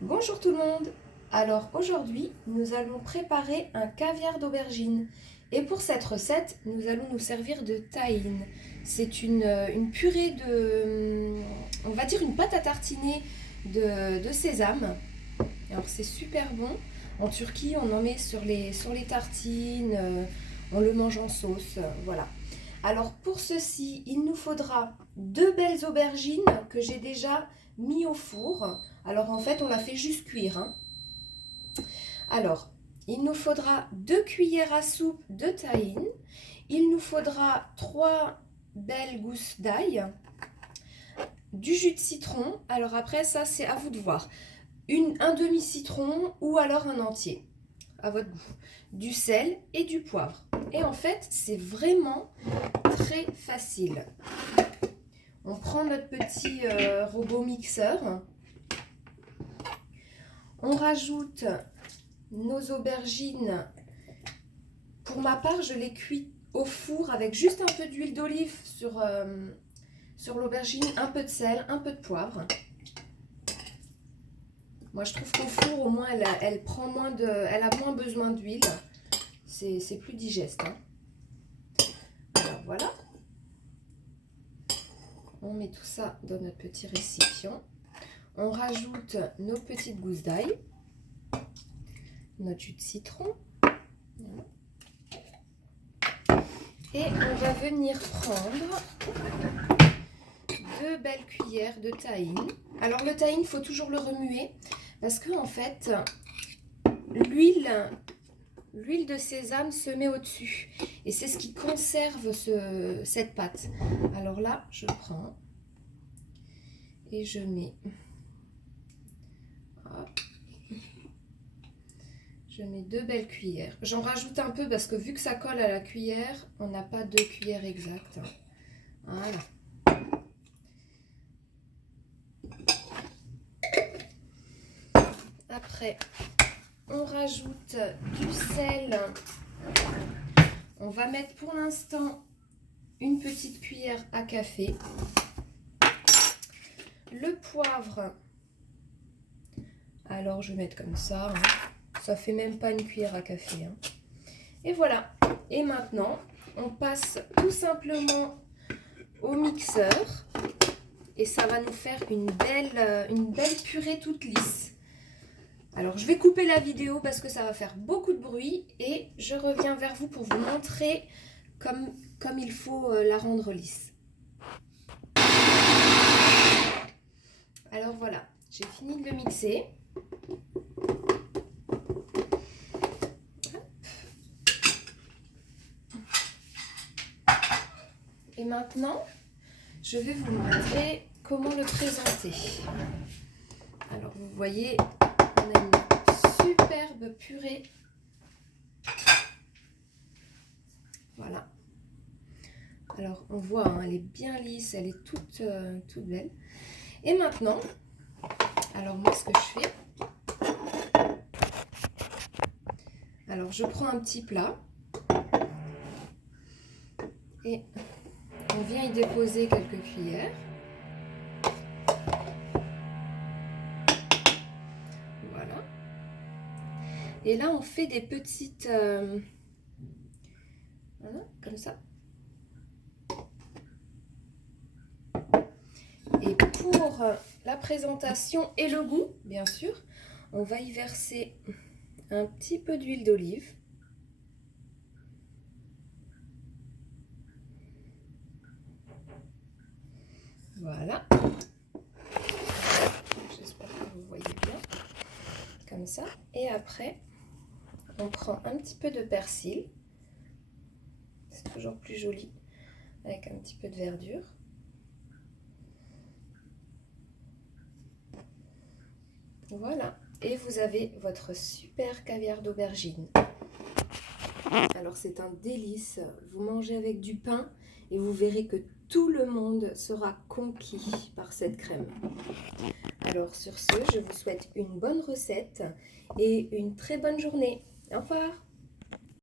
Bonjour tout le monde. Alors aujourd'hui, nous allons préparer un caviar d'aubergine. Et pour cette recette, nous allons nous servir de tahine. C'est une purée on va dire une pâte à tartiner de sésame. Alors c'est super bon. En Turquie, on en met sur les tartines, on le mange en sauce, voilà. Alors pour ceci, il nous faudra deux belles aubergines que j'ai déjà mis au four. Alors en fait, on la fait juste cuire, hein. Alors, il nous faudra 2 cuillères à soupe de tahine. Il nous faudra 3 belles gousses d'ail, du jus de citron. Alors après, ça c'est à vous de voir. Un demi-citron ou alors un entier, à votre goût. Du sel et du poivre. Et en fait, c'est vraiment très facile. On prend notre petit robot mixeur. On rajoute nos aubergines. Pour ma part, je les cuis au four avec juste un peu d'huile d'olive sur l'aubergine, un peu de sel, un peu de poivre. Moi, je trouve qu'au four, au moins, elle a moins besoin d'huile. C'est plus digeste, hein. Alors voilà. On met tout ça dans notre petit récipient. On rajoute nos petites gousses d'ail, notre jus de citron. Voilà. Et on va venir prendre 2 belles cuillères de tahine. Alors le tahine, il faut toujours le remuer parce que en fait, l'huile de sésame se met au-dessus. Et c'est ce qui conserve cette pâte. Alors là, je prends et je mets... Hop. Je mets 2 belles cuillères. J'en rajoute un peu parce que vu que ça colle à la cuillère, on n'a pas 2 cuillères exactes. Voilà. Après, on rajoute du sel. On va mettre pour l'instant une petite cuillère à café. Le poivre, alors je vais mettre comme ça, hein. Ça fait même pas une cuillère à café, hein. Et voilà. Et maintenant, on passe tout simplement au mixeur et ça va nous faire une belle purée toute lisse. Alors je vais couper la vidéo parce que ça va faire beaucoup de bruit et je reviens vers vous pour vous montrer comme il faut la rendre lisse. Alors voilà, j'ai fini de le mixer. Et maintenant, je vais vous montrer comment le présenter. Alors vous voyez, on a une superbe purée. Voilà. Alors on voit, hein, elle est bien lisse, elle est toute belle. Et maintenant, alors moi ce que je fais, alors je prends un petit plat et on vient y déposer quelques cuillères. Voilà. Et là on fait des petites... voilà, comme ça. Et pour la présentation et le goût, bien sûr, on va y verser un petit peu d'huile d'olive. Voilà. J'espère que vous voyez bien. Comme ça. Et après, on prend un petit peu de persil. C'est toujours plus joli avec un petit peu de verdure. Voilà. Et vous avez votre super caviar d'aubergine. Alors c'est un délice. Vous mangez avec du pain et vous verrez que tout le monde sera conquis par cette crème. Alors sur ce, je vous souhaite une bonne recette et une très bonne journée. Au revoir!